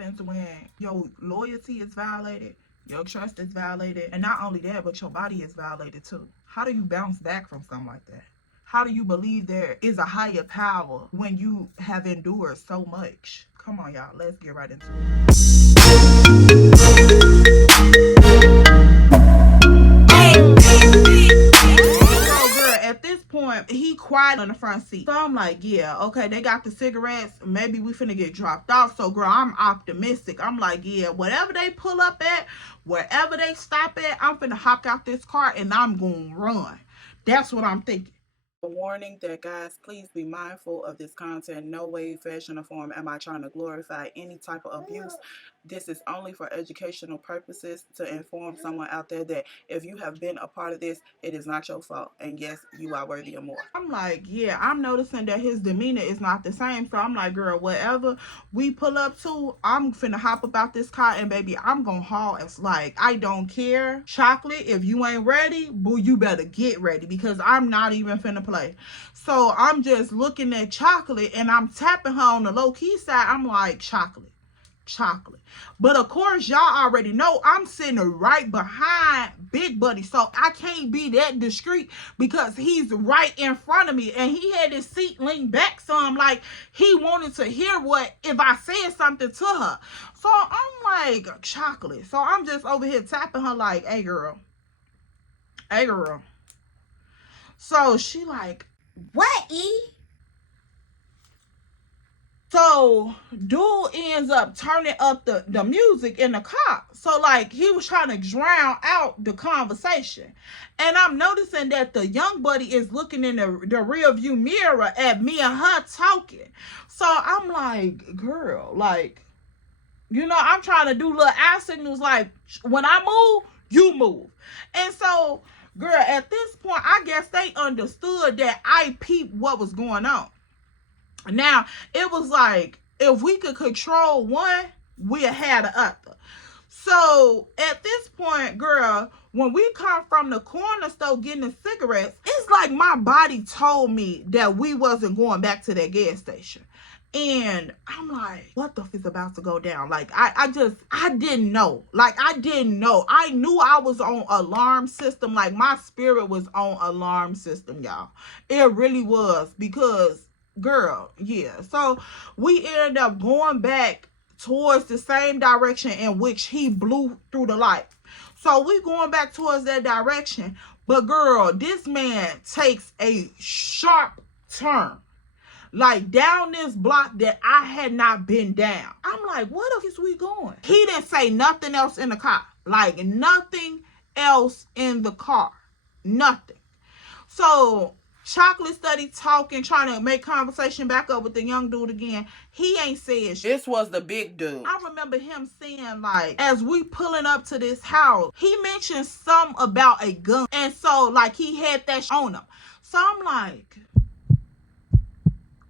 happens when your loyalty is violated, your trust is violated, and not only that, but your body is violated too. How do you bounce back from something like that? How do you believe there is a higher power when you have endured so much? Come on, y'all. Let's get right into it. At this point, he quiet on the front seat. So I'm like, yeah, okay, they got the cigarettes. Maybe we finna get dropped off. So, girl, I'm optimistic. I'm like, yeah, whatever they pull up at, wherever they stop at, I'm finna hop out this car and I'm gonna run. That's what I'm thinking. A warning that, guys, please be mindful of this content. No way, fashion, or form am I trying to glorify any type of abuse. This is only for educational purposes, to inform someone out there that if you have been a part of this, it is not your fault. And yes, you are worthy of more. I'm like, yeah, I'm noticing that his demeanor is not the same. So I'm like, girl, whatever we pull up to, I'm finna hop about this car and baby, I'm gonna haul. It's like, I don't care. Chocolate, if you ain't ready, boo, you better get ready because I'm not even finna play. So I'm just looking at Chocolate and I'm tapping her on the low-key side. I'm like, Chocolate. But of course, y'all already know I'm sitting right behind Big Buddy, so I can't be that discreet because he's right in front of me and he had his seat leaned back some, like he wanted to hear what if I said something to her. So I'm like, Chocolate. So I'm just over here tapping her like, hey girl. So she like, what, E? So dude ends up turning up the music in the car. So like he was trying to drown out the conversation. And I'm noticing that the young buddy is looking in the rear view mirror at me and her talking. So I'm like, girl, like, you know, I'm trying to do little eye signals like when I move, you move. And so, girl, at this point, I guess they understood that I peeped what was going on. Now, it was like, if we could control one, we had the other. So, at this point, girl, when we come from the corner store getting the cigarettes, it's like my body told me that we wasn't going back to that gas station. And I'm like, what the f is about to go down? Like, I didn't know. Like, I didn't know. I knew I was on alarm system. Like, my spirit was on alarm system, y'all. It really was because, girl, yeah. So we ended up going back towards the same direction in which he blew through the light. So we going back towards that direction. But girl, this man takes a sharp turn, like down this block that I had not been down. I'm like, what is we going? He didn't say nothing else in the car. Like nothing else in the car. Nothing. So Chocolate studied talking, trying to make conversation back up with the young dude again. He ain't said shit. This was the big dude. I remember him saying, like, as we pulling up to this house, he mentioned something about a gun. And so, like, he had that on him. So I'm like,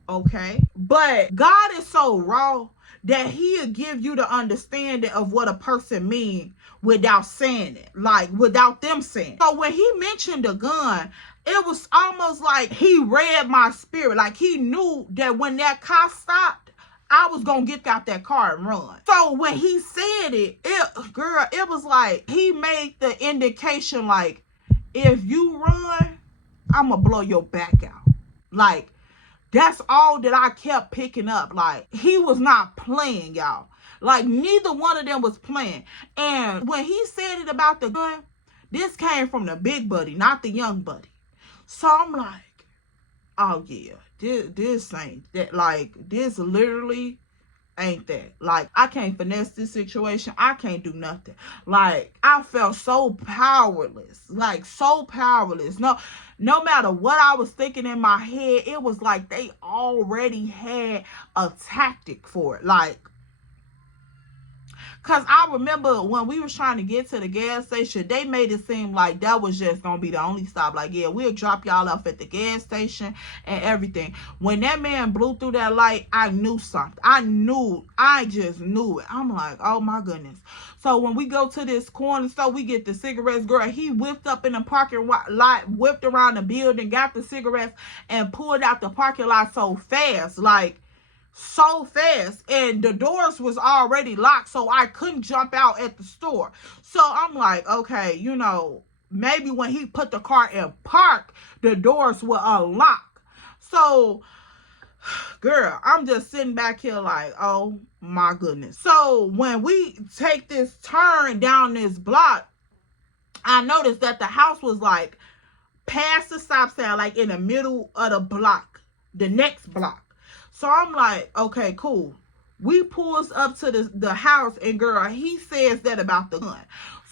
okay. But God is so raw that he'll give you the understanding of what a person means without saying it. Like, without them saying it. So when he mentioned the gun, it was almost like he read my spirit. Like he knew that when that car stopped, I was going to get out that car and run. So when he said it, girl, it was like he made the indication like, if you run, I'm going to blow your back out. Like, that's all that I kept picking up. Like, he was not playing, y'all. Like, neither one of them was playing. And when he said it about the gun, this came from the big buddy, not the young buddy. So I'm like, oh yeah, this ain't that. Like, this literally ain't that. Like, I can't finesse this situation. I can't do nothing. Like, I felt so powerless. Like, so powerless. No matter what I was thinking in my head, it was like they already had a tactic for it. Like, because I remember when we was trying to get to the gas station, they made it seem like that was just going to be the only stop. Like, yeah, we'll drop y'all off at the gas station and everything. When that man blew through that light, I knew something. I just knew it. I'm like, oh my goodness. So when we go to this corner store, we get the cigarettes. Girl, he whipped up in the parking lot, whipped around the building, got the cigarettes, and pulled out the parking lot so fast. Like, so fast, and the doors was already locked, so I couldn't jump out at the store. So I'm like, okay, you know, maybe when he put the car in park, the doors will unlock. So girl, I'm just sitting back here like, oh my goodness. So when we take this turn down this block, I noticed that the house was like past the stop sign, like in the middle of the block, the next block. So I'm like, okay, cool. We pulls up to the house, and girl, he says that about the gun.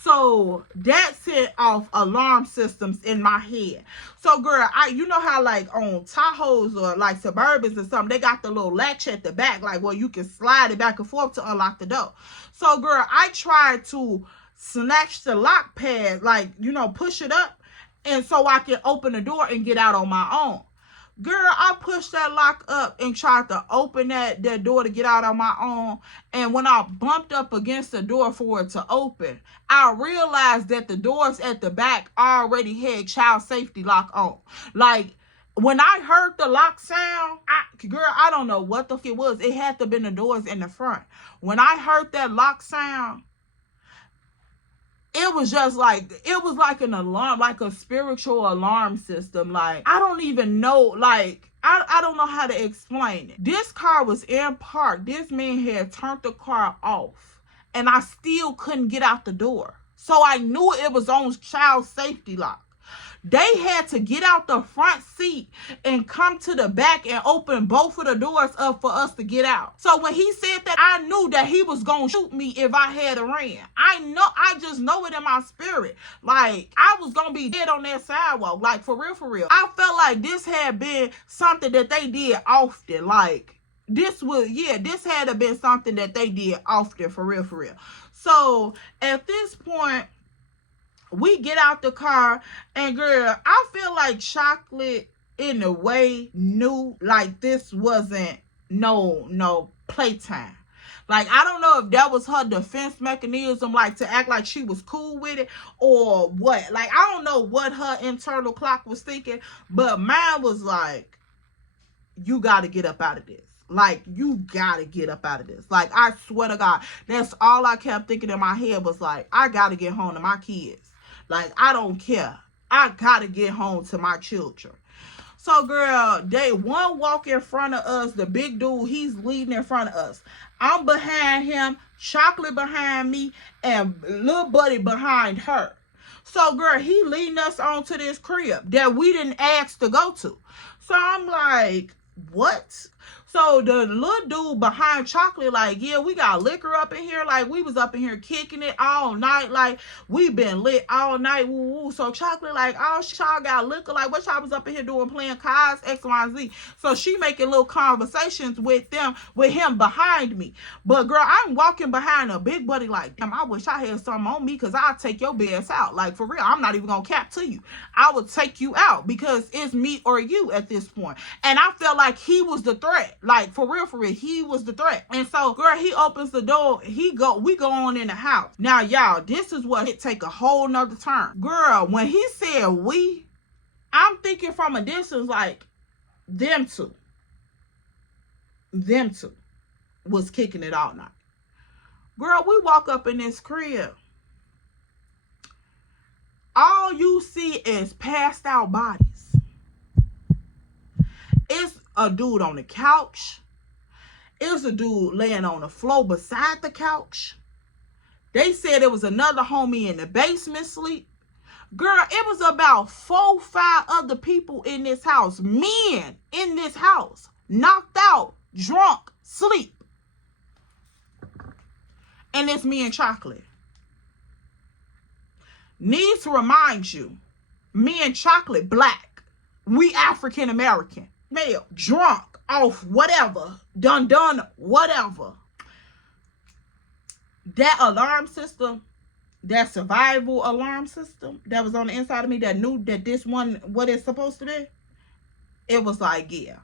So that set off alarm systems in my head. So girl, you know how like on Tahoes or like Suburbans or something, they got the little latch at the back, like where you can slide it back and forth to unlock the door. So girl, I tried to snatch the lock pad, like, you know, push it up, and so I can open the door and get out on my own. Girl, I pushed that lock up and tried to open that door to get out on my own. And when I bumped up against the door for it to open, I realized that the doors at the back already had child safety lock on. Like, when I heard the lock sound, girl, I don't know what the fuck it was. It had to have been the doors in the front. When I heard that lock sound, it was just like, it was like an alarm, like a spiritual alarm system. Like, I don't even know, like, I don't know how to explain it. This car was in park. This man had turned the car off, and I still couldn't get out the door. So I knew it was on child safety lock. They had to get out the front seat and come to the back and open both of the doors up for us to get out. So when he said that, I knew that he was going to shoot me if I had a ran. I just know it in my spirit. Like, I was going to be dead on that sidewalk. Like, for real, for real. I felt like this had been something that they did often. Like, this had to been something that they did often, for real, for real. So at this point, we get out the car, and girl, I feel like Chocolate in a way knew like this wasn't no playtime. Like, I don't know if that was her defense mechanism, like to act like she was cool with it or what. Like, I don't know what her internal clock was thinking, but mine was like, you got to get up out of this. Like, you gotta get up out of this. Like, I swear to God, that's all I kept thinking in my head was like, I gotta get home to my kids. Like, I don't care. I gotta get home to my children. So, girl, one walk in front of us. The big dude, he's leading in front of us. I'm behind him, Chocolate behind me, and little buddy behind her. So, girl, he leading us on to this crib that we didn't ask to go to. So, I'm like, what? So the little dude behind Chocolate, like, yeah, we got liquor up in here. Like, we was up in here kicking it all night. Like, we been lit all night. Woo, woo. So Chocolate, like, oh, y'all got liquor. Like, what y'all was up in here doing, playing cards, X, Y, and Z. So she making little conversations with him behind me. But, girl, I'm walking behind a big buddy like, damn, I wish I had something on me, because I'll take your ass out. Like, for real, I'm not even going to cap to you. I would take you out because it's me or you at this point. And I felt like he was the threat. Like, for real, he was the threat. And so, girl, he opens the door. We go on in the house. Now, y'all, this is what it take a whole nother turn. Girl, when he said we, I'm thinking from a distance, like, them two was kicking it all night. Girl, we walk up in this crib. All you see is passed out bodies. It's a dude on the couch. It's a dude laying on the floor beside the couch. They said there was another homie in the basement sleep. Girl, it was about 4, 5 other people in this house. Men in this house. Knocked out, drunk, sleep. And it's me and Chocolate. Need to remind you, me and Chocolate black. We African American. Male, drunk, off, whatever, done, whatever. That alarm system, that survival alarm system that was on the inside of me that knew that this one, what it's supposed to be, it was like, yeah.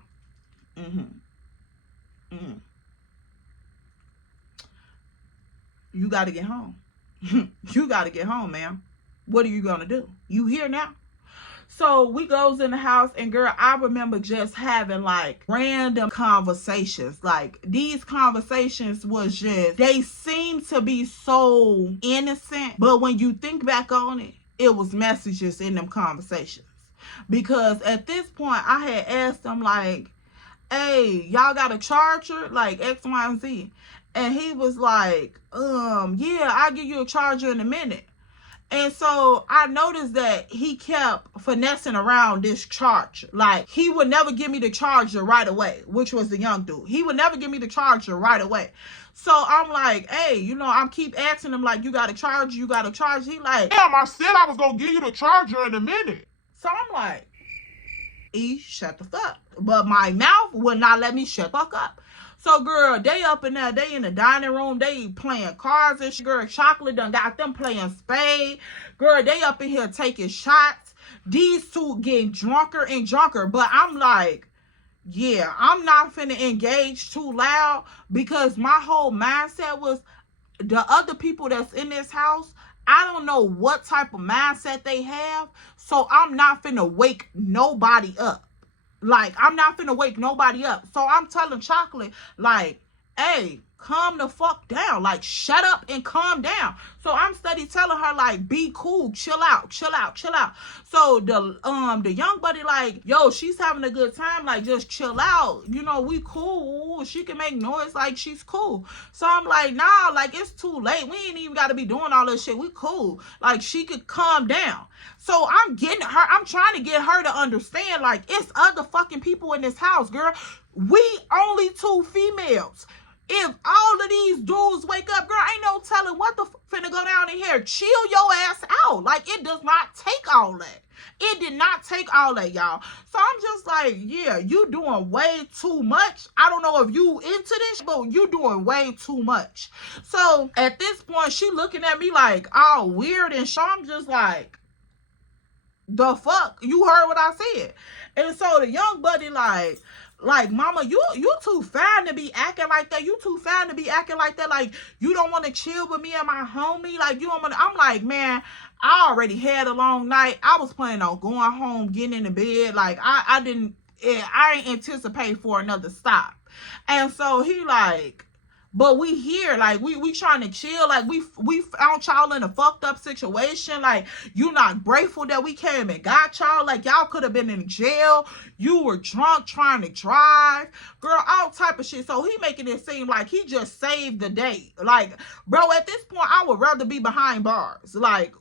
You got to get home. You got to get home, man. What are you going to do? You here now? So we goes in the house, and girl, I remember just having like random conversations. Like these conversations was just, they seemed to be so innocent, but when you think back on it, it was messages in them conversations. Because at this point, I had asked them like, hey, y'all got a charger? Like X, Y, and Z. And he was like, yeah, I'll give you a charger in a minute. And so I noticed that he kept finessing around this charger. Like, he would never give me the charger right away, which was the young dude. He would never give me the charger right away. So I'm like, hey, you know, I'm keep asking him, like, you got a charger? You got a charger? He like, damn, I said I was going to give you the charger in a minute. So I'm like, shut the fuck up. But my mouth would not let me shut the fuck up. So, girl, they up in there, they in the dining room, they playing cards and shit. Girl, Chocolate done got them playing spade. Girl, they up in here taking shots. These two getting drunker and drunker. But I'm like, yeah, I'm not finna engage too loud, because my whole mindset was, the other people that's in this house, I don't know what type of mindset they have, so I'm not finna wake nobody up. Like, I'm not finna wake nobody up. So I'm telling Chocolate, like, hey, calm the fuck down. Like, shut up and calm down. So I'm steady telling her, like, be cool, chill out, chill out, chill out. So the young buddy, like, yo, she's having a good time, like, just chill out. You know, we cool. She can make noise, like, she's cool. So I'm like, nah, like, it's too late. We ain't even gotta be doing all this shit. We cool. Like, she could calm down. So I'm trying to get her to understand, like, it's other fucking people in this house, girl. We only 2 females. If all of these dudes wake up, girl, ain't no telling what the finna go down in here. Chill your ass out. Like, it does not take all that. It did not take all that, y'all. So I'm just like, yeah, you doing way too much. I don't know if you into this, but you doing way too much. So at this point, she looking at me like all weird, and so I'm just like, the fuck? You heard what I said. And so the young buddy like, mama, you too fine to be acting like that. You too fine to be acting like that. Like, you don't want to chill with me and my homie. Like, you don't want to. I'm like, man, I already had a long night. I was planning on going home, getting in the bed. Like, I didn't anticipate for another stop. And so he like, but we here, like, we trying to chill. Like, we found y'all in a fucked up situation. Like, you not grateful that we came and got y'all. Like, y'all could have been in jail. You were drunk trying to drive. Girl, all type of shit. So he making it seem like he just saved the day. Like, bro, at this point, I would rather be behind bars. Like,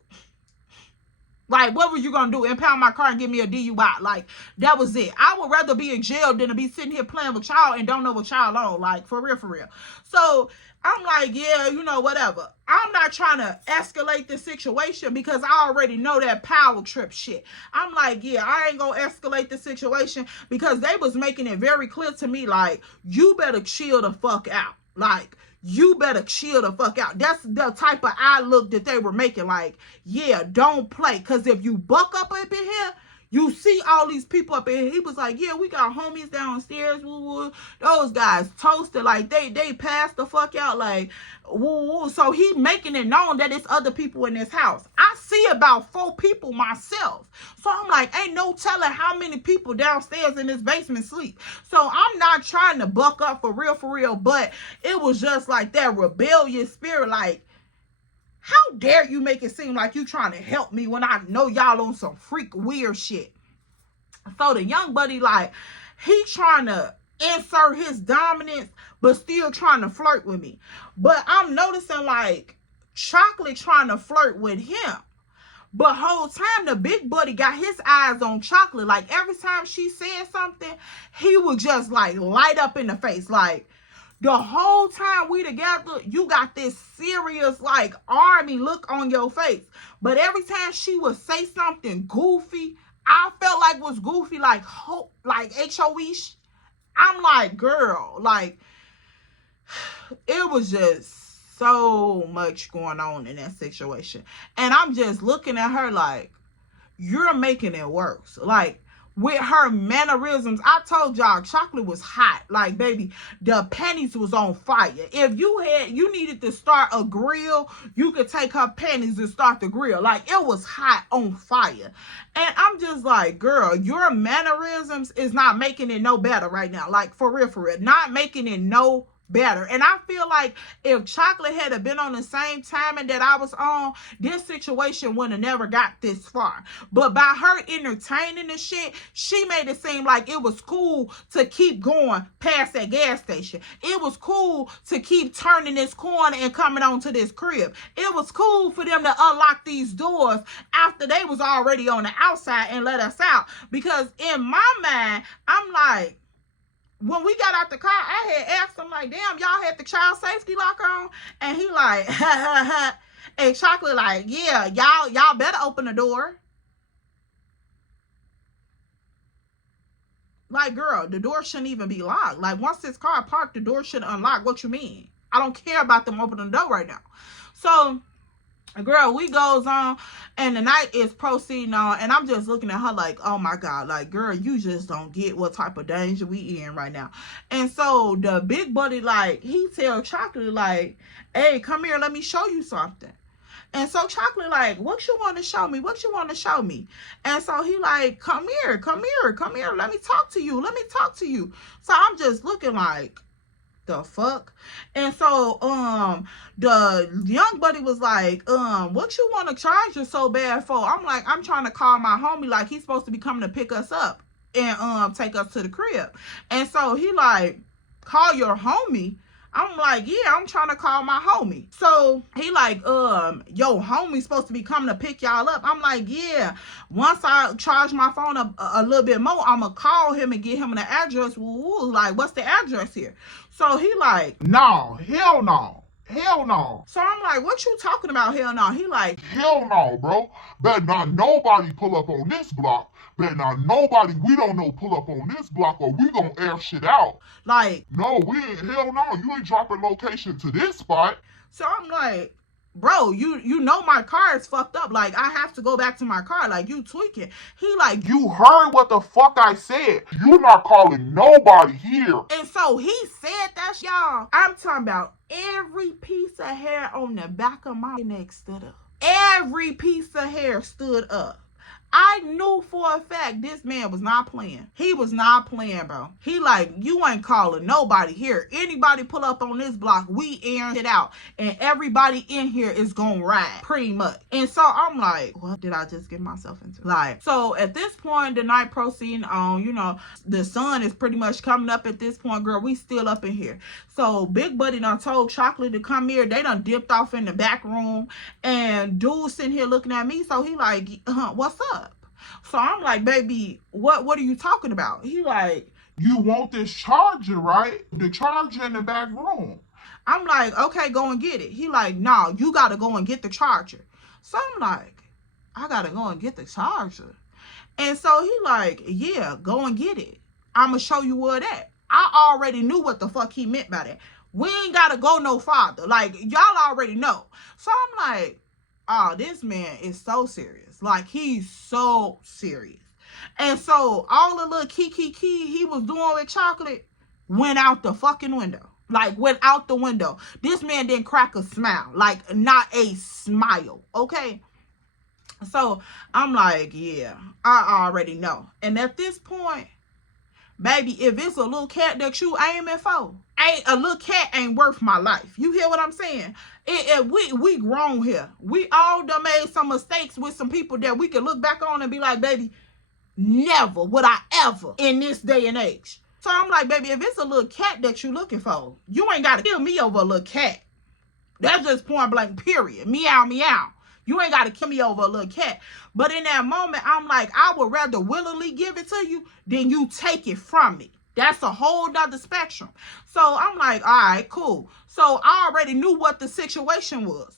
what were you going to do? Impound my car and give me a DUI? Like, that was it. I would rather be in jail than to be sitting here playing with y'all and don't know what y'all on. Like, for real, for real. So, I'm like, yeah, you know, whatever. I'm not trying to escalate the situation because I already know that power trip shit. I'm like, yeah, I ain't going to escalate the situation because they was making it very clear to me, like, you better chill the fuck out. Like, you better chill the fuck out. That's the type of eye look that they were making. Like, yeah, don't play. Because if you buck up in here, you see all these people up in here. He was like, yeah, we got homies downstairs. Woo, woo. Those guys toasted. Like, they passed the fuck out. Like, woo, woo. So he making it known that it's other people in this house. I see about 4 people myself. So I'm like, ain't no telling how many people downstairs in this basement sleep. So I'm not trying to buck up for real. But it was just like that rebellious spirit. Like, how dare you make it seem like you trying to help me when I know y'all on some freak weird shit? So the young buddy, like, he trying to insert his dominance, but still trying to flirt with me. But I'm noticing, like, Chocolate trying to flirt with him. But whole time, the big buddy got his eyes on Chocolate. Like, every time she said something, he would just, like, light up in the face. Like, the whole time we together, you got this serious, like, army look on your face. But every time she would say something goofy, I felt like was goofy, like HOE. I'm like, girl, like, it was just so much going on in that situation. And I'm just looking at her like, you're making it worse. Like, with her mannerisms. I told y'all, Chocolate was hot. Like, baby, the panties was on fire. If you needed to start a grill, you could take her panties and start the grill. Like, it was hot on fire. And I'm just like, girl, your mannerisms is not making it no better right now. Like, for real, not making it no better. And I feel like if Chocolate had been on the same timing that I was on, this situation would have never got this far. But by her entertaining the shit, she made it seem like it was cool to keep going past that gas station. It was cool to keep turning this corner and coming onto this crib. It was cool for them to unlock these doors after they was already on the outside and let us out. Because in my mind, I'm like, when we got out the car, I had asked him, like, damn, y'all had the child safety lock on? And he like, ha, ha, ha. And Chocolate like, yeah, y'all better open the door. Like, girl, the door shouldn't even be locked. Like, once this car parked, the door should unlock. What you mean? I don't care about them opening the door right now. So, girl, we goes on, and the night is proceeding on, and I'm just looking at her like, oh my God, like, girl, you just don't get what type of danger we in right now. And so the big buddy, like, he tells Chocolate, like, hey, come here, let me show you something. And so Chocolate like, what you want to show me? What you want to show me? And so he like, come here, let me talk to you. So I'm just looking like, the fuck? And so the young buddy was like, what you want to charge her so bad for? I'm like, I'm trying to call my homie, like he's supposed to be coming to pick us up and take us to the crib. And so he like, call your homie? I'm like, yeah, I'm trying to call my homie. So he like, yo, homie's supposed to be coming to pick y'all up. I'm like, yeah, once I charge my phone up a little bit more, I'm gonna call him and get him the address. Ooh, like, what's the address here? So he like, no, hell no. Hell no. So I'm like, what you talking about, hell no? He like, hell no, bro. Better not nobody pull up on this block. Better not nobody we don't know pull up on this block, or we gonna air shit out. Like, no, we ain't, hell no. You ain't dropping location to this spot. So I'm like, bro, you know my car is fucked up. Like, I have to go back to my car. Like, you tweaking. He like, you heard what the fuck I said. You not calling nobody here. And so he said that, y'all. I'm talking about every piece of hair on the back of my neck stood up. Every piece of hair stood up. I knew for a fact this man was not playing. He was not playing, bro. He like, you ain't calling nobody here. Anybody pull up on this block, we airing it out. And everybody in here is gonna ride, pretty much. And so I'm like, what did I just get myself into? Like, so at this point, the night proceeding on, you know, the sun is pretty much coming up at this point, girl. We still up in here. So Big Buddy done told Chocolate to come here. They done dipped off in the back room. And dude sitting here looking at me. So he like, what's up? So I'm like, baby, what are you talking about? He like, you want this charger, right? The charger in the back room. I'm like, okay, go and get it. He like, no, you got to go and get the charger. So I'm like, I got to go and get the charger. And so he like, yeah, go and get it. I'm going to show you where that. I already knew what the fuck he meant by that. We ain't got to go no farther. Like, y'all already know. So I'm like, oh, this man is so serious. Like, he's so serious. And so all the little key he was doing with Chocolate went out the fucking window. Like, went out the window. This man didn't crack a smile. Like, not a smile. Okay? So I'm like, yeah, I already know. And at this point, baby, if it's a little cat that you aiming for, a little cat ain't worth my life. You hear what I'm saying? We grown here. We all done made some mistakes with some people that we can look back on and be like, baby, never would I ever in this day and age. So I'm like, baby, if it's a little cat that you looking for, you ain't got to kill me over a little cat. That's just point blank, period. Meow, meow. You ain't got to kill me over a little cat. But in that moment, I'm like, I would rather willingly give it to you than you take it from me. That's a whole nother spectrum. So I'm like, all right, cool. So I already knew what the situation was.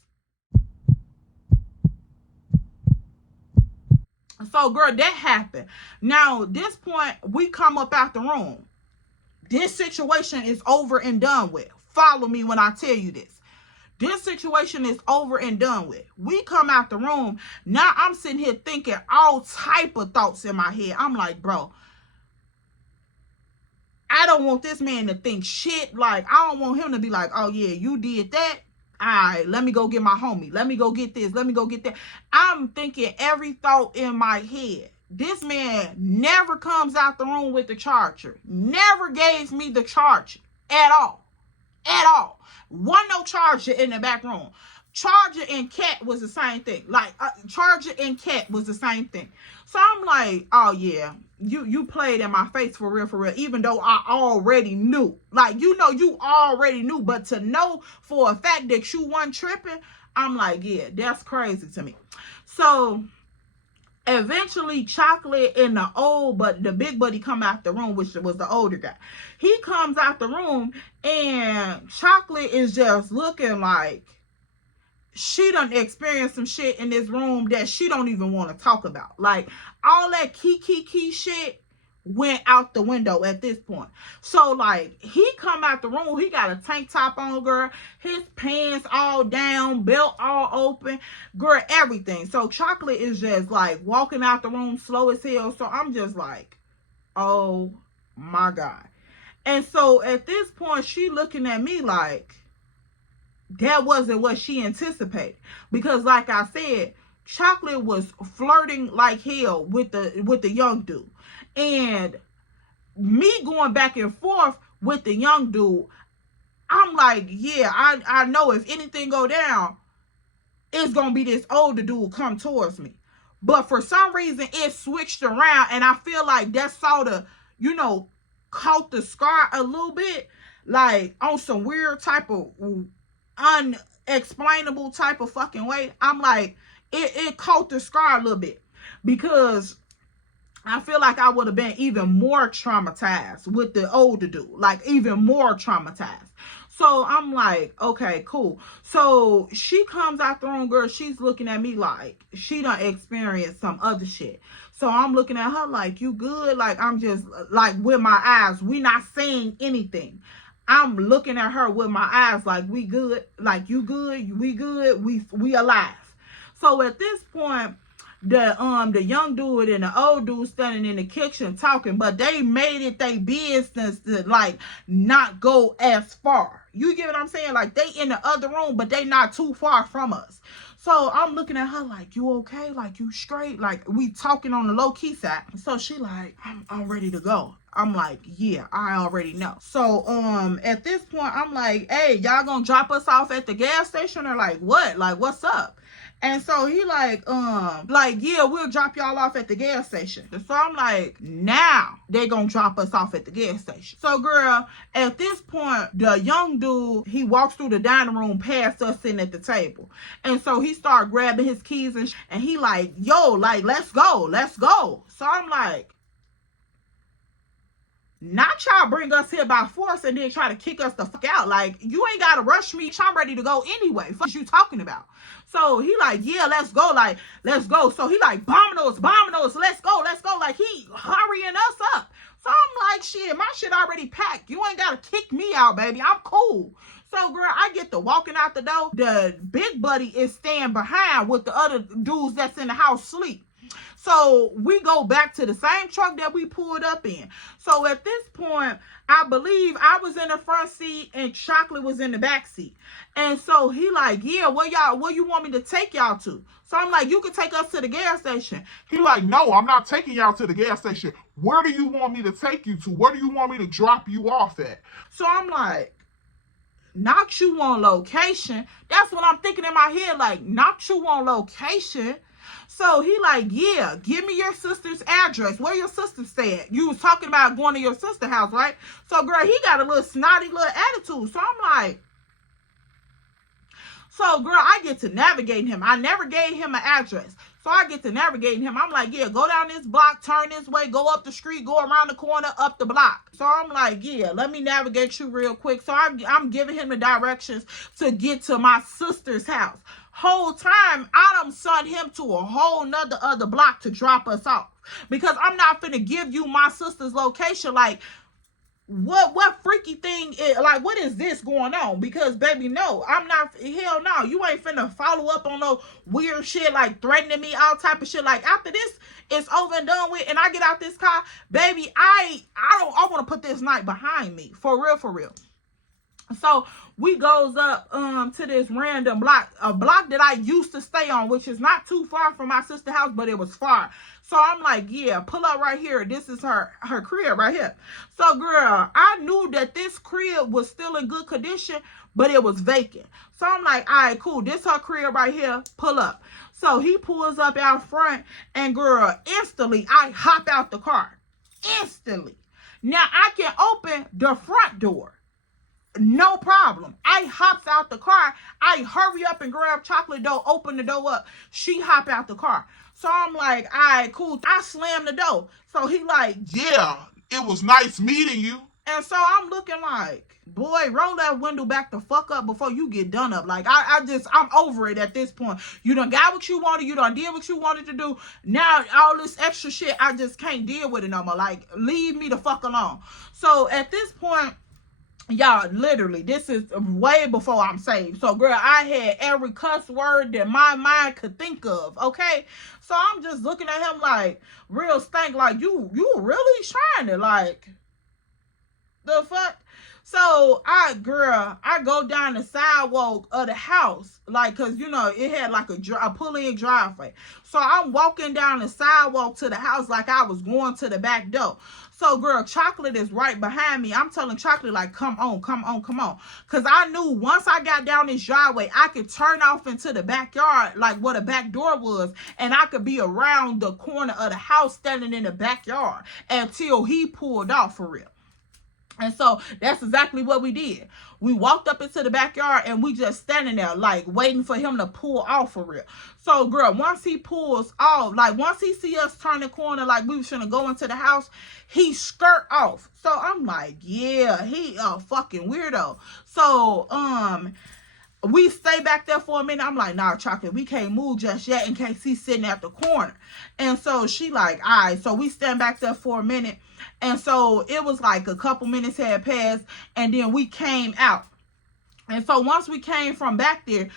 So, girl, that happened. Now, at this point, we come up out the room. This situation is over and done with. Follow me when I tell you this. This situation is over and done with. We come out the room. Now I'm sitting here thinking all type of thoughts in my head. I'm like, bro, I don't want this man to think shit. Like, I don't want him to be like, oh yeah, you did that. All right, let me go get my homie. Let me go get this. Let me go get that. I'm thinking every thought in my head. This man never comes out the room with the charger. Never gave me the charger at all. At all. Wasn't no charger in the back room. Charger and cat was the same thing. Like, charger and cat was the same thing. So I'm like, oh yeah, you played in my face for real, even though I already knew. Like, you know, you already knew, but to know for a fact that you weren't tripping, I'm like, yeah, that's crazy to me. So eventually Chocolate and the big buddy come out the room, which was the older guy. He comes out the room and Chocolate is just looking like she done experienced some shit in this room that she don't even want to talk about. Like, all that key shit went out the window at this point. So, like, he come out the room, he got a tank top on, girl, his pants all down, belt all open, girl, everything. So Chocolate is just like walking out the room slow as hell. So I'm just like, oh my God. And so at this point, she looking at me like that wasn't what she anticipated. Because like I said, Chocolate was flirting like hell with the young dude. And me going back and forth with the young dude, I'm like, yeah, I know if anything go down, it's going to be this older dude come towards me. But for some reason, it switched around. And I feel like that sort of, you know, caught the scar a little bit. Like, on some weird type of unexplainable type of fucking way. I'm like, it caught the scar a little bit. Because I feel like I would have been even more traumatized with the older dude. Like, even more traumatized. So I'm like, okay, cool. So she comes out the room, girl. She's looking at me like she done experienced some other shit. So I'm looking at her like, you good? Like, I'm just like with my eyes. We not saying anything. I'm looking at her with my eyes like, we good? Like, you good? We good? We alive. So at this point, the young dude and the old dude standing in the kitchen talking, but they made it their business to like not go as far. You get what I'm saying? Like, they in the other room, but they not too far from us. So I'm looking at her like, you okay? Like, you straight? Like, we talking on the low key side. So she like, I'm ready to go. I'm like, yeah, I already know. So at this point, I'm like, hey, y'all gonna drop us off at the gas station or like what? Like, what's up? And so he like, yeah, we'll drop y'all off at the gas station. So I'm like, now they gonna drop us off at the gas station. So girl, at this point, the young dude, he walks through the dining room past us sitting at the table. And so he started grabbing his keys and he like, yo, like, let's go. So I'm like, not y'all bring us here by force and then try to kick us the fuck out. Like, you ain't gotta rush me. I'm ready to go anyway. Fuck you talking about. So he like, yeah, let's go. Like, let's go. So he like, bombing us. Let's go. Like, he hurrying us up. So I'm like, shit, my shit already packed. You ain't gotta kick me out, baby. I'm cool. So, girl, I get to walking out the door. The big buddy is staying behind with the other dudes that's in the house sleep. So we go back to the same truck that we pulled up in. So at this point, I believe I was in the front seat and Chocolate was in the back seat. And so he like, yeah, where you want me to take y'all to? So I'm like, you can take us to the gas station. He like, no, I'm not taking y'all to the gas station. Where do you want me to take you to? Where do you want me to drop you off at? So I'm like, not you on location. That's what I'm thinking in my head. Like, not you on location. So he like, yeah, give me your sister's address. Where your sister stay at? You was talking about going to your sister's house, right? So, girl, he got a little snotty little attitude. So I'm like, so, girl, I get to navigate him. I never gave him an address. So I get to navigate him. I'm like, yeah, go down this block, turn this way, go up the street, go around the corner, up the block. So I'm like, yeah, let me navigate you real quick. So I'm giving him the directions to get to my sister's house. Whole time, I done sent him to a whole nother other block to drop us off. Because I'm not finna give you my sister's location. Like, what freaky thing is, like, what is this going on? Because baby, no, I'm not, hell no, you ain't finna follow up on no weird shit like threatening me, all type of shit. Like, after this is over and done with and I get out this car, baby, I want to put this night behind me, for real, for real. So we goes up to this random block, a block that I used to stay on, which is not too far from my sister's house, but it was far. So I'm like, yeah, pull up right here. This is her crib right here. So girl, I knew that this crib was still in good condition, but it was vacant. So I'm like, all right, cool. This her crib right here. Pull up. So he pulls up out front, and girl, instantly I hop out the car. Instantly. Now I can open the front door. No problem. I hops out the car. I hurry up and grab chocolate dough, open the door up. She hop out the car. So I'm like, all right, cool. I slam the door. So he like, Yeah, it was nice meeting you. and so I'm looking like, boy, roll that window back the fuck up before you get done up. Like, I'm over it at this point. You done got what you wanted. You done did what you wanted to do. Now, all this extra shit, I just can't deal with it no more. Like, leave me the fuck alone. So at this point, y'all, literally, this is way before I'm saved. So, girl, I had every cuss word that my mind could think of, okay? So, I'm just looking at him like, real stank, like, you really trying to, like, the fuck? So, I go down the sidewalk of the house, like, because, you know, it had, like, a pull-in driveway. So, I'm walking down the sidewalk to the house like I was going to the back door. So, girl, Chocolate is right behind me. I'm telling Chocolate, like, come on, come on, come on. Because I knew once I got down this driveway, I could turn off into the backyard, like where the back door was, and I could be around the corner of the house standing in the backyard until he pulled off for real. And so that's exactly what we did. We walked up into the backyard and we just standing there like waiting for him to pull off for real. So girl, once he pulls off, like once he see us turn the corner like we was gonna go into the house, he skirt off. So I'm like, yeah, he a fucking weirdo. So we stay back there for a minute. I'm like, nah, Chocolate, we can't move just yet in case he's sitting at the corner. And so she like, all right. So we stand back there for a minute. And so it was like a couple minutes had passed. And then we came out. And so once we came from back there,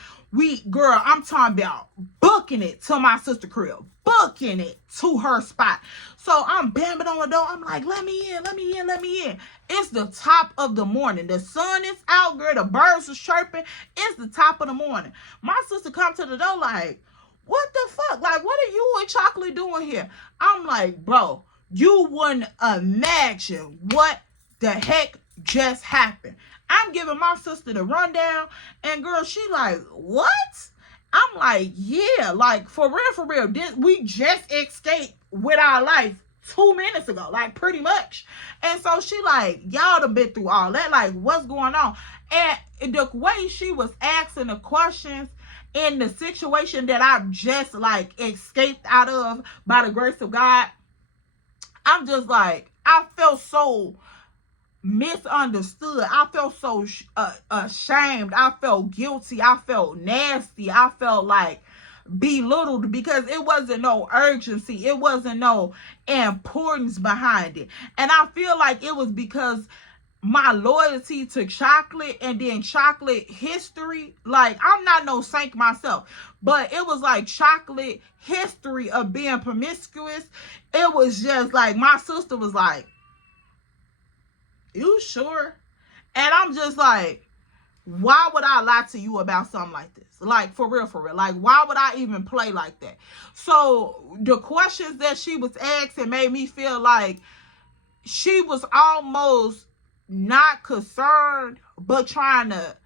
girl, I'm talking about booking it to my sister crib. Booking it to her spot. So I'm banging on the door. I'm like, let me in, let me in, let me in. It's the top of the morning. The sun is out, girl. The birds are chirping. It's the top of the morning. My sister come to the door like, what the fuck? Like, what are you and Chocolate doing here? I'm like, bro, you wouldn't imagine what the heck just happened. I'm giving my sister the rundown, and girl, she like, what? I'm like, yeah, like, for real, we just escaped with our life 2 minutes ago, like, pretty much. And so she like, y'all done been through all that, like, what's going on? And the way she was asking the questions in the situation that I just, like, escaped out of by the grace of God, I'm just like, I felt so misunderstood. I felt so ashamed. I felt guilty. I felt nasty. I felt like belittled because it wasn't no urgency. It wasn't no importance behind it. And I feel like it was because my loyalty to Chocolate and then Chocolate history. Like, I'm not no saint myself, but it was like Chocolate history of being promiscuous. It was just like my sister was like, you sure? And I'm just like, why would I lie to you about something like this? Like, for real. Like, why would I even play like that? So the questions that she was asking made me feel like she was almost not concerned, but trying to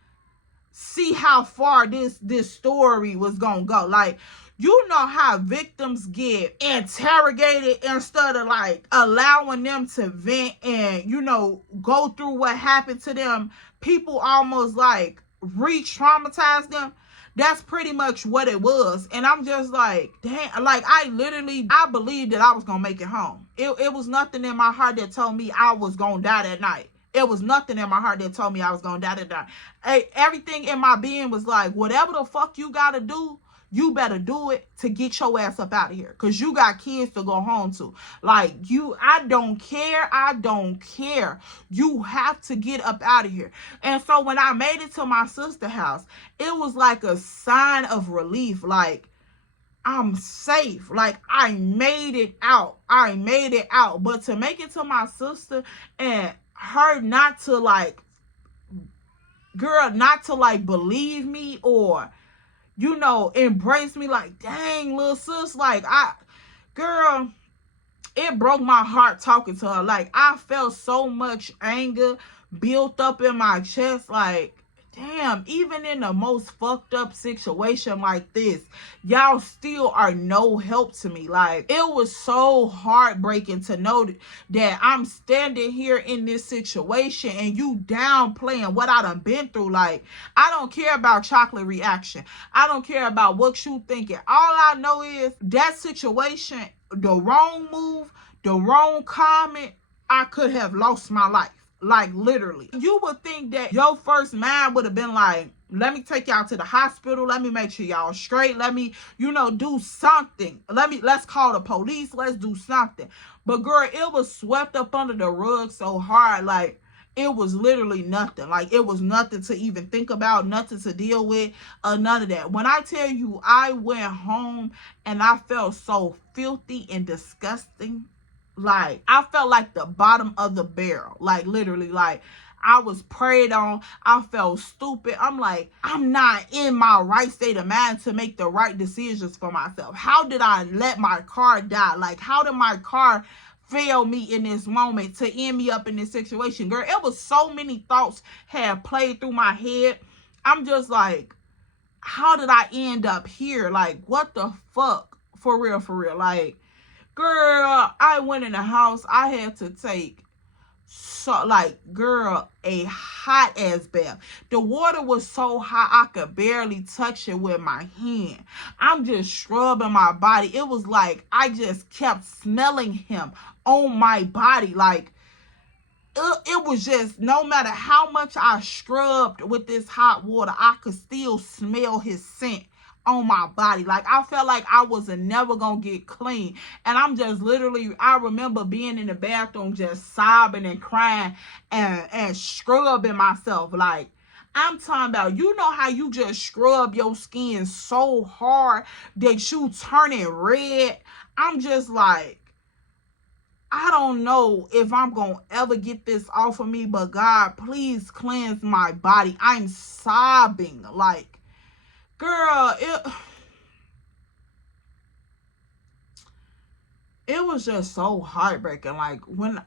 see how far this story was gonna go. Like, you know how victims get interrogated instead of like allowing them to vent and, you know, go through what happened to them. People almost like re-traumatize them. That's pretty much what it was. And I'm just like, damn, like I believed that I was gonna make it home. It was nothing in my heart that told me I was gonna die that night. It was nothing in my heart that told me I was gonna die that night. Everything in my being was like, whatever the fuck you gotta do, you better do it to get your ass up out of here, because you got kids to go home to. Like, I don't care. I don't care. You have to get up out of here. And so when I made it to my sister's house, it was like a sign of relief. Like, I'm safe. Like, I made it out. I made it out. But to make it to my sister and her not to like, girl, not to like believe me or, you know, embrace me, like, dang, little sis, like, girl, it broke my heart talking to her. Like, I felt so much anger built up in my chest. Like, damn, even in the most fucked up situation like this, y'all still are no help to me. Like, it was so heartbreaking to know that I'm standing here in this situation and you downplaying what I done been through. Like, I don't care about chocolate reaction. I don't care about what you thinking. All I know is that situation, the wrong move, the wrong comment, I could have lost my life. Like, literally. You would think that your first mind would have been like, let me take y'all to the hospital. Let me make sure y'all straight. Let me, you know, do something. Let's call the police. Let's do something. But girl, it was swept up under the rug so hard. Like, it was literally nothing. Like, it was nothing to even think about, nothing to deal with, none of that. When I tell you, I went home and I felt so filthy and disgusting. Like, I felt like the bottom of the barrel. Like, literally, like, I was preyed on. I felt stupid. I'm like, I'm not in my right state of mind to make the right decisions for myself. How did I let my car die? Like, how did my car fail me in this moment to end me up in this situation? Girl, it was so many thoughts had played through my head. I'm just like, how did I end up here? Like, what the fuck? For real, for real. Like, girl, I went in the house. I had to take, girl, a hot ass bath. The water was so hot I could barely touch it with my hand. I'm just scrubbing my body. It was like I just kept smelling him on my body. Like, it was just, no matter how much I scrubbed with this hot water, I could still smell his scent on my body. Like, I felt like I was never gonna get clean. And I'm just literally, I remember being in the bathroom just sobbing and crying and scrubbing myself. Like, I'm talking about, you know how you just scrub your skin so hard that you turn it red? I'm just like, I don't know if I'm going to ever get this off of me, but God, please cleanse my body. I'm sobbing. Like, girl, it was just so heartbreaking. Like, when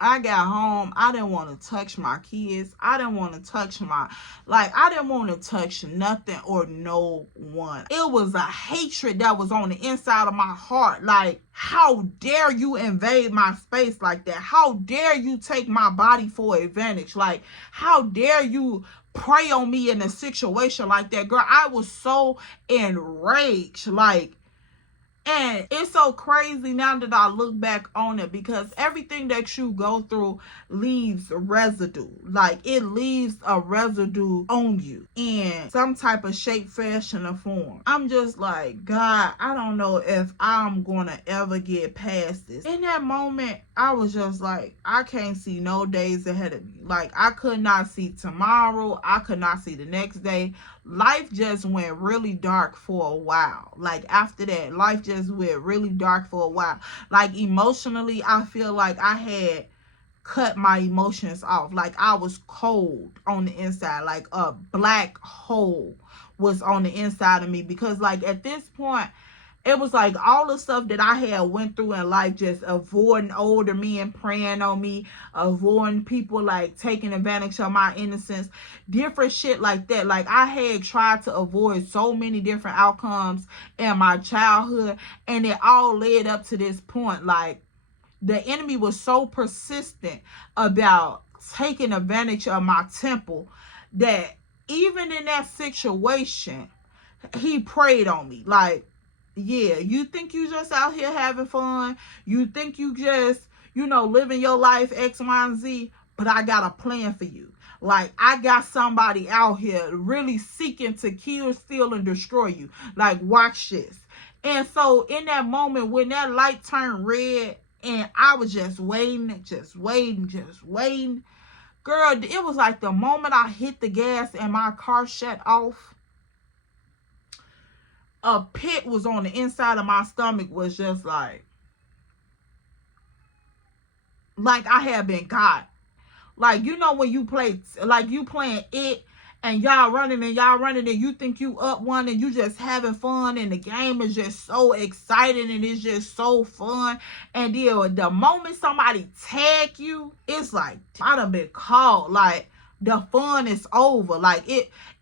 I got home, I didn't want to touch my kids. I didn't want to touch I didn't want to touch nothing or no one. It was a hatred that was on the inside of my heart. Like, how dare you invade my space like that? How dare you take my body for advantage? Like, how dare you prey on me in a situation like that? Girl, I was so enraged. Like, and it's so crazy now that I look back on it, because everything that you go through leaves residue. Like, it leaves a residue on you in some type of shape, fashion, or form. I'm just like, God, I don't know if I'm gonna ever get past this. In that moment, I was just like, I can't see no days ahead of me. Like, I could not see tomorrow. I could not see the next day. Life just went really dark for a while. Like, after that, life just went really dark for a while. Like, emotionally, I feel like I had cut my emotions off. Like, I was cold on the inside. Like, a black hole was on the inside of me. Because, like, at this point, it was like all the stuff that I had went through in life, just avoiding older men preying on me, avoiding people like taking advantage of my innocence, different shit like that. Like, I had tried to avoid so many different outcomes in my childhood, and it all led up to this point. Like, the enemy was so persistent about taking advantage of my temple that even in that situation, he preyed on me. Like, yeah, you think you just out here having fun? You think you just, living your life X, Y, and Z? But I got a plan for you. Like, I got somebody out here really seeking to kill, steal, and destroy you. Like, watch this. And so in that moment when that light turned red and I was just waiting, girl, it was like the moment I hit the gas and my car shut off, a pit was on the inside of my stomach, was just like I had been got. Like, you know when you play, like you playing it and y'all running and you think you up one and you just having fun and the game is just so exciting and it's just so fun. And then the moment somebody tag you, it's like, I done been caught. Like, the fun is over. Like,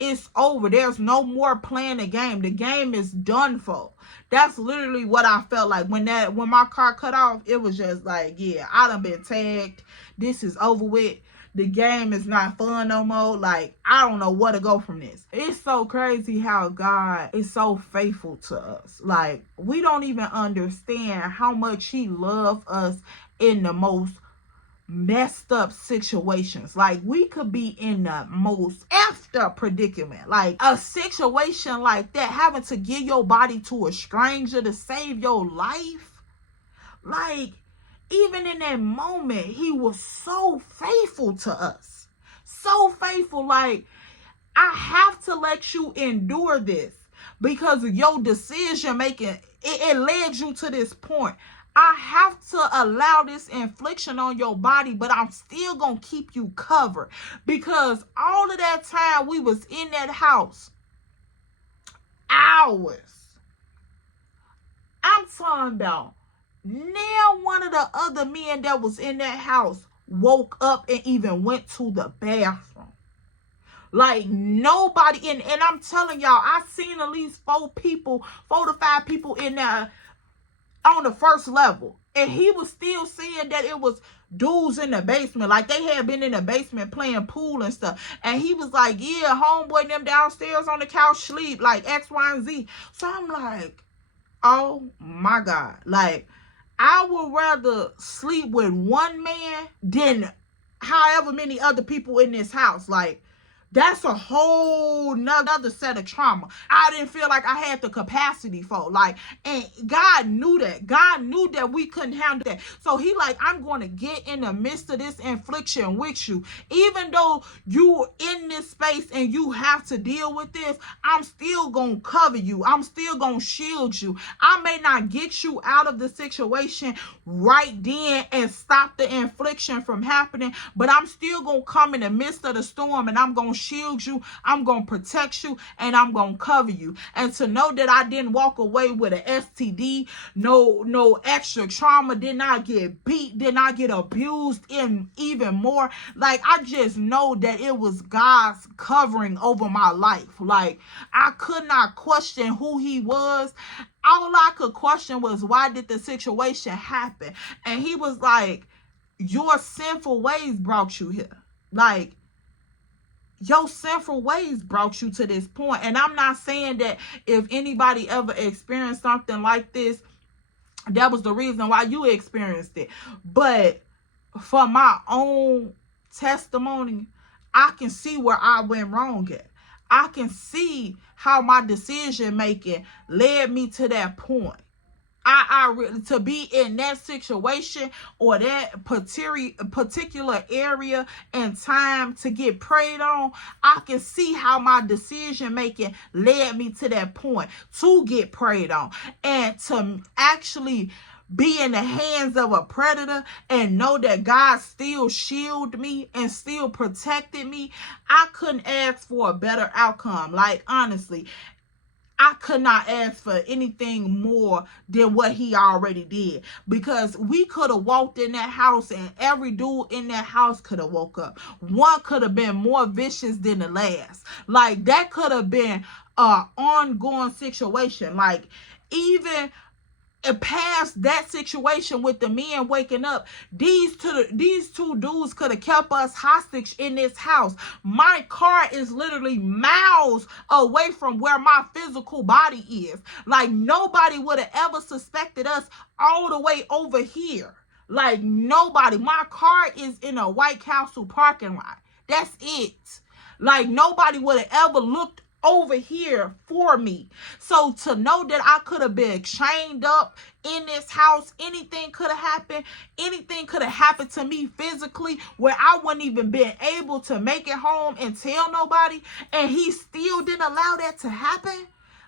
it's over. There's no more playing the game. The game is done for. That's literally what I felt like when my car cut off. It was just like, yeah, I done been tagged. This is over with. The game is not fun no more. Like, I don't know where to go from this. It's so crazy how God is so faithful to us. Like, we don't even understand how much he loves us in the most messed up situations. Like, we could be in the most effed up predicament. Like, a situation like that, having to give your body to a stranger to save your life. Like, even in that moment, he was so faithful to us. So faithful. Like, I have to let you endure this because of your decision making. It led you to this point. I have to allow this infliction on your body, but I'm still going to keep you covered because all of that time we was in that house, hours. I'm talking about, now one of the other men that was in that house woke up and even went to the bathroom. Like, nobody, and I'm telling y'all, I seen at least 4 to 5 people in there on the first level. And he was still saying that it was dudes in the basement. Like, they had been in the basement playing pool and stuff. And he was like, yeah, homeboy and them downstairs on the couch sleep, like X, Y, and Z. So I'm like, oh my God. Like, I would rather sleep with one man than however many other people in this house. Like, that's a whole nother set of trauma I didn't feel like I had the capacity for. Like, and God knew that. God knew that we couldn't handle that. So he like, I'm going to get in the midst of this infliction with you. Even though you're in this space and you have to deal with this, I'm still going to cover you. I'm still going to shield you. I may not get you out of the situation right then and stop the infliction from happening, but I'm still going to come in the midst of the storm and I'm going to shield you, I'm going to protect you, and I'm going to cover you. And to know that I didn't walk away with an STD, no extra trauma, did not get beat, did not get abused in even more. Like, I just know that it was God's covering over my life. Like, I could not question who he was. All I could question was, why did the situation happen? And he was like, your sinful ways brought you here. Like, your sinful ways brought you to this point. And I'm not saying that if anybody ever experienced something like this, that was the reason why you experienced it. But for my own testimony, I can see where I went wrong at. I can see how my decision making led me to that point. To be in that situation or that particular area and time to get preyed on, I can see how my decision making led me to that point to get preyed on and to actually be in the hands of a predator and know that God still shielded me and still protected me. I couldn't ask for a better outcome. Like, honestly, I could not ask for anything more than what he already did, because we could have walked in that house and every dude in that house could have woke up. One could have been more vicious than the last. Like, that could have been an ongoing situation. Like, even past that situation with the men waking up, these two dudes could have kept us hostage in this house. My car is literally miles away from where my physical body is. Like, nobody would have ever suspected us all the way over here. Like, nobody. My car is in a White Castle parking lot. That's it. Like, nobody would have ever looked over here for me. So to know that I could have been chained up in this house, anything could have happened. Anything could have happened to me physically where I wouldn't even been able to make it home and tell nobody, and he still didn't allow that to happen.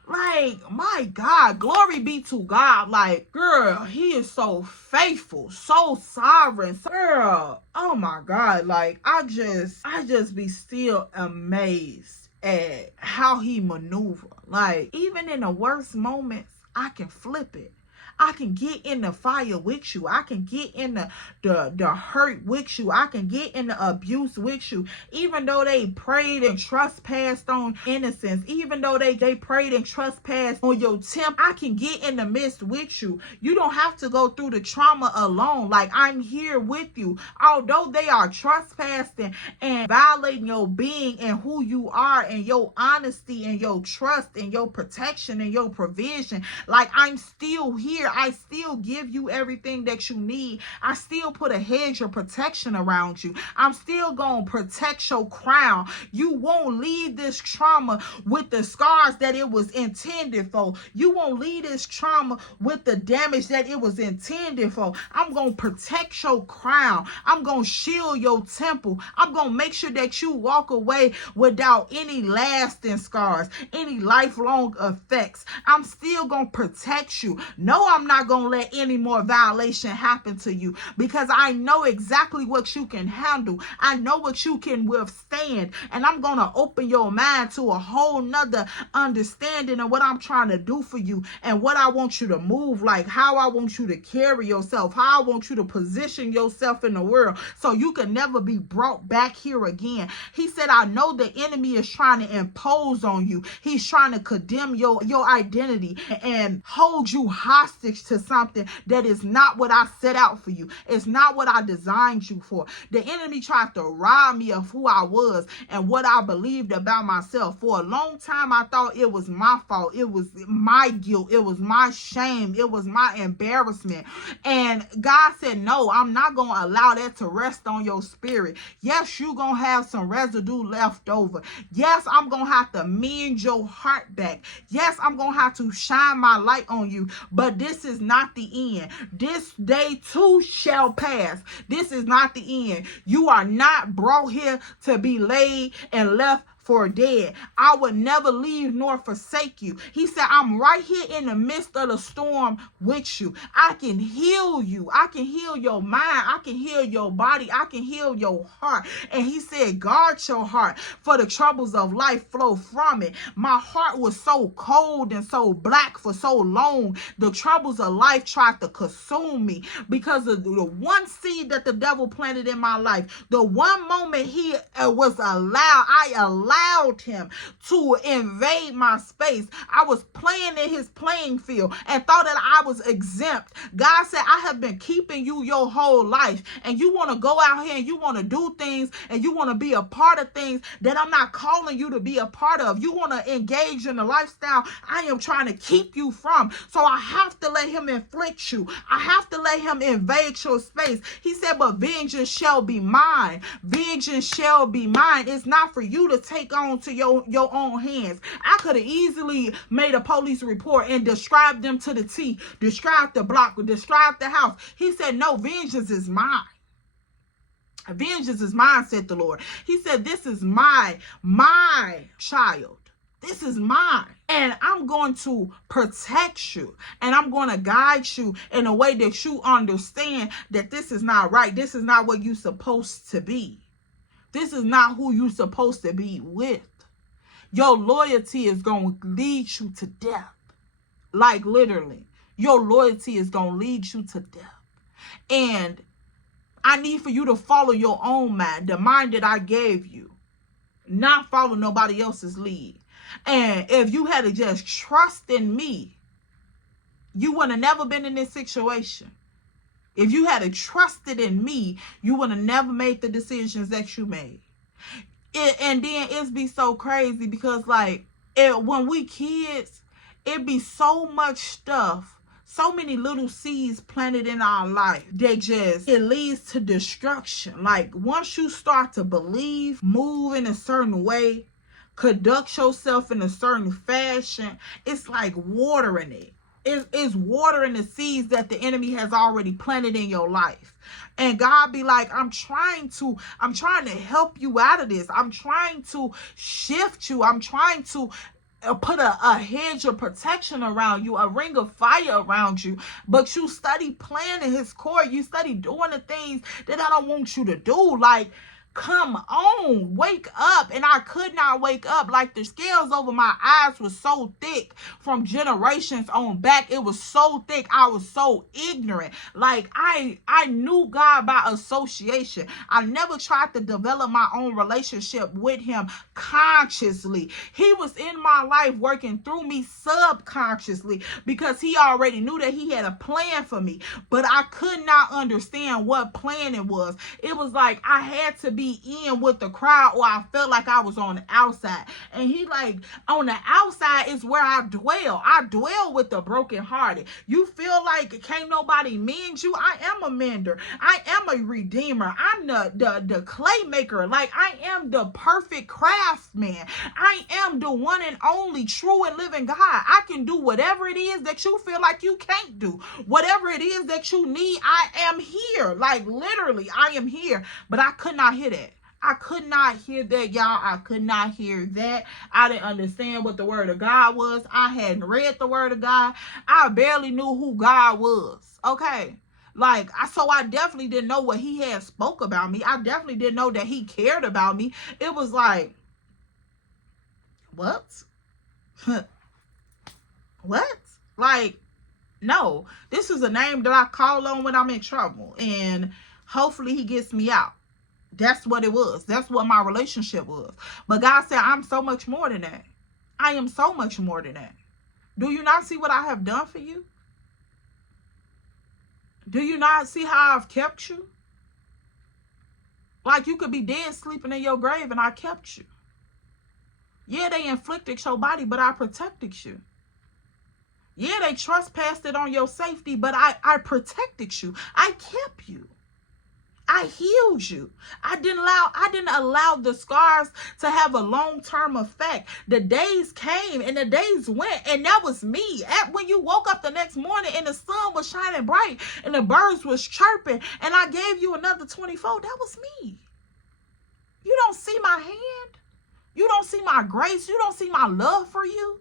Like, my God, glory be to God. Like, girl, he is so faithful, so sovereign. Girl, oh my God. Like, I just be still amazed at how he maneuver. Like, even in the worst moments, I can flip it. I can get in the fire with you. I can get in the hurt with you. I can get in the abuse with you. Even though they prayed and trespassed on innocence, even though they prayed and trespassed on your temper, I can get in the midst with you. You don't have to go through the trauma alone. Like, I'm here with you. Although they are trespassing and violating your being and who you are and your honesty and your trust and your protection and your provision, like, I'm still here. I still give you everything that you need. I still put a hedge of protection around you. I'm still going to protect your crown. You won't leave this trauma with the scars that it was intended for. You won't leave this trauma with the damage that it was intended for. I'm going to protect your crown. I'm going to shield your temple. I'm going to make sure that you walk away without any lasting scars, any lifelong effects. I'm still going to protect you. No, I'm not going to let any more violation happen to you, because I know exactly what you can handle. I know what you can withstand. And I'm going to open your mind to a whole nother understanding of what I'm trying to do for you and what I want you to move like, how I want you to carry yourself, how I want you to position yourself in the world so you can never be brought back here again. He said, I know the enemy is trying to impose on you. He's trying to condemn your identity and hold you hostage to something that is not what I set out for you. It's not what I designed you for. The enemy tried to rob me of who I was and what I believed about myself. For a long time, I thought it was my fault. It was my guilt. It was my shame. It was my embarrassment. And God said, no, I'm not going to allow that to rest on your spirit. Yes, you're going to have some residue left over. Yes, I'm going to have to mend your heart back. Yes, I'm going to have to shine my light on you. But this is not the end. This day too shall pass. This is not the end. You are not brought here to be laid and left for dead. I would never leave nor forsake you. He said, I'm right here in the midst of the storm with you. I can heal you. I can heal your mind. I can heal your body. I can heal your heart. And he said, guard your heart, for the troubles of life flow from it. My heart was so cold and so black for so long. The troubles of life tried to consume me because of the one seed that the devil planted in my life. The one moment he was I allowed him to invade my space. I was playing in his playing field and thought that I was exempt. God said, I have been keeping you your whole life, and you want to go out here and you want to do things and you want to be a part of things that I'm not calling you to be a part of. You want to engage in a lifestyle I am trying to keep you from. So I have to let him inflict you. I have to let him invade your space. He said, but vengeance shall be mine. Vengeance shall be mine. It's not for you to take on to your own hands. I could have easily made a police report and described them to the T, described the block, described the house. He said, no, vengeance is mine. Vengeance is mine, said the Lord. He said, this is my child. This is mine. And I'm going to protect you. And I'm going to guide you in a way that you understand that this is not right. This is not what you're supposed to be. This is not who you're supposed to be with. Your loyalty is going to lead you to death. Like, literally. Your loyalty is going to lead you to death. And I need for you to follow your own mind, the mind that I gave you. Not follow nobody else's lead. And if you had to just trust in me, you would have never been in this situation. If you had trusted in me, you would have never made the decisions that you made. And then it's be so crazy because, like, when we kids, it be so much stuff, So many little seeds planted in our life it leads to destruction. Like once you start to believe, move in a certain way, conduct yourself in a certain fashion, it's like watering it. It's watering the seeds that the enemy has already planted in your life. And God be like, I'm trying to help you out of this. I'm trying to shift you. I'm trying to put a hedge of protection around you, a ring of fire around you. But you study playing in his court. You study doing the things that I don't want you to do. Like, come on, wake up. And I could not wake up. Like the scales over my eyes was so thick from generations on back. It was so thick. I was so ignorant. Like I knew God by association. I never tried to develop my own relationship with him consciously. He was in my life working through me subconsciously because he already knew that he had a plan for me. But I could not understand what plan it was. It was like I had to be in with the crowd or I felt like I was on the outside. And he like, on the outside is where I dwell. I dwell with the brokenhearted. You feel like can't nobody mend you? I am a mender. I am a redeemer. I'm the clay maker. Like I am the perfect craftsman. I am the one and only true and living God. I can do whatever it is that you feel like you can't do. Whatever it is that you need, I am here. Like literally, I am here. But I could not hear that. I could not hear that, y'all. I could not hear that. I didn't understand what the word of God was. I hadn't read the word of God. I barely knew who God was. Okay. Like, so I definitely didn't know what he had spoke about me. I definitely didn't know that he cared about me. It was like, what? What? Like, no. This is a name that I call on when I'm in trouble. And hopefully he gets me out. That's what it was. That's what my relationship was. But God said, I'm so much more than that. I am so much more than that. Do you not see what I have done for you? Do you not see how I've kept you? Like you could be dead sleeping in your grave and I kept you. Yeah, they inflicted your body, but I protected you. Yeah, they trespassed it on your safety, but I protected you. I kept you. I healed you. I didn't allow the scars to have a long-term effect. The days came and the days went, and that was me. When you woke up the next morning and the sun was shining bright and the birds was chirping and I gave you another 24, that was me. You don't see my hand. You don't see my grace. You don't see my love for you.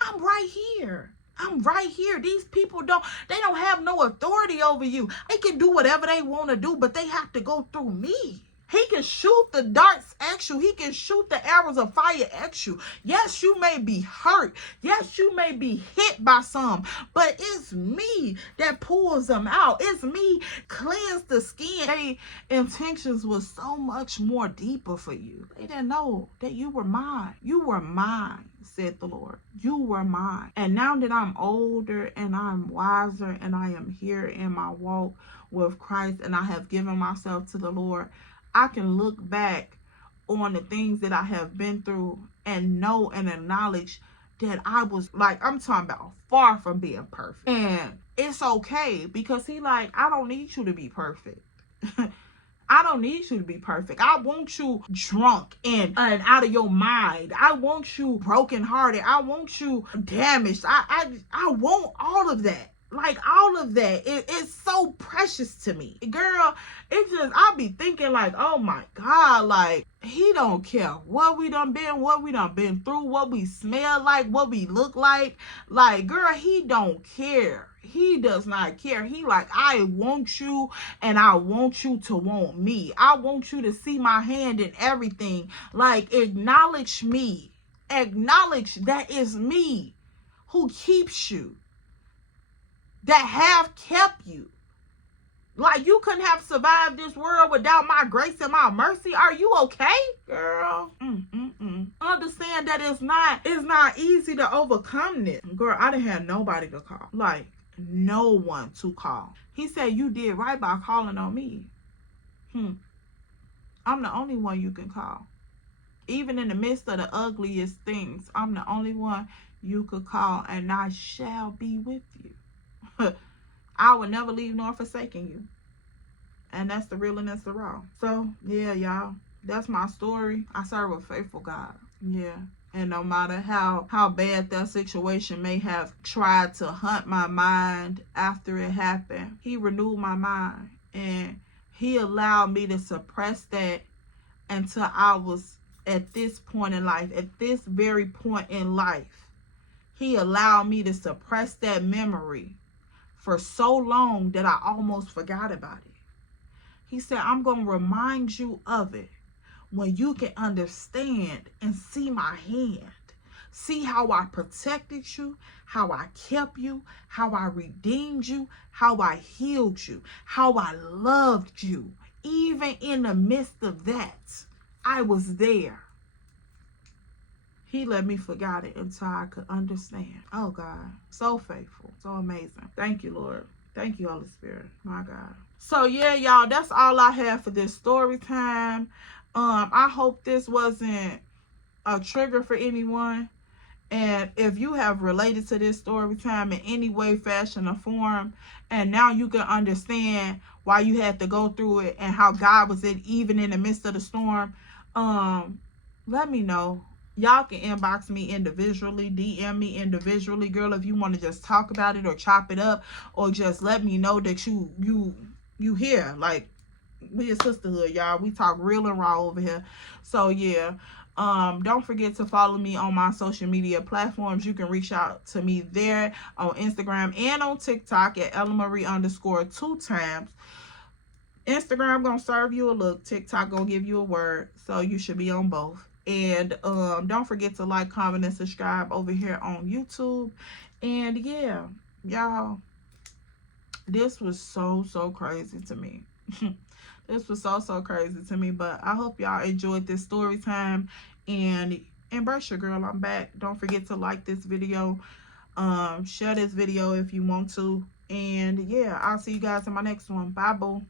I'm right here. I'm right here. These people don't have no authority over you. They can do whatever they want to do, but they have to go through me. He can shoot the darts at you. He can shoot the arrows of fire at you. Yes, you may be hurt. Yes, you may be hit by some, but it's me that pulls them out. It's me cleanse the skin. Their intentions was so much more deeper for you. They didn't know that you were mine. You were mine, said the Lord. You were mine. And now that I'm older and I'm wiser and I am here in my walk with Christ and I have given myself to the Lord, I can look back on the things that I have been through and know and acknowledge that I was like, I'm talking about far from being perfect. And it's okay because he like, I don't need you to be perfect. I don't need you to be perfect. I want you drunk and out of your mind. I want you brokenhearted. I want you damaged. I want all of that. Like all of that, it's so precious to me, girl. It's just I be thinking like, oh my God, like he don't care what we done been through, what we smell like, what we look like. Like, girl, he don't care. He does not care. He like, I want you and I want you to want me. I want you to see my hand in everything. Like, acknowledge me. Acknowledge that it's me who keeps you, that have kept you. Like, you couldn't have survived this world without my grace and my mercy. Are you okay, girl? Understand that it's not easy to overcome this. Girl, I didn't have nobody to call. Like, no one to call. He said, you did right by calling on me. I'm the only one you can call. Even in the midst of the ugliest things, I'm the only one you could call, and I shall be with you. I would never leave nor forsaken you. And that's the real and that's the raw. So, yeah, y'all. That's my story. I serve a faithful God. Yeah. And no matter how bad that situation may have tried to hunt my mind after it happened, he renewed my mind. And he allowed me to suppress that until I was at this point in life, at this very point in life. He allowed me to suppress that memory for so long that I almost forgot about it. He said, I'm going to remind you of it when you can understand and see my hand. See how I protected you, how I kept you, how I redeemed you, how I healed you, how I loved you. Even in the midst of that, I was there. He let me forget it until I could understand. Oh, God. So faithful. So amazing. Thank you, Lord. Thank you, Holy Spirit. My God. So, yeah, y'all, that's all I have for this story time. I hope this wasn't a trigger for anyone. And if you have related to this story time in any way, fashion, or form, and now you can understand why you had to go through it and how God was even in the midst of the storm, let me know. Y'all can inbox me individually, DM me individually, girl, if you want to just talk about it or chop it up, or just let me know that you here. Like, we a sisterhood, y'all. We talk real and raw over here. So yeah. Don't forget to follow me on my social media platforms. You can reach out to me there on Instagram and on TikTok at ellamarie_2 Instagram gonna serve you a look. TikTok gonna give you a word. So you should be on both. And don't forget to like, comment, and subscribe over here on YouTube. And yeah, y'all, this was so crazy to me. This was so crazy to me. But I hope y'all enjoyed this story time. And embrace your girl. I'm back. Don't forget to like this video. Share this video if you want to. And yeah, I'll see you guys in my next one. Bye, boo.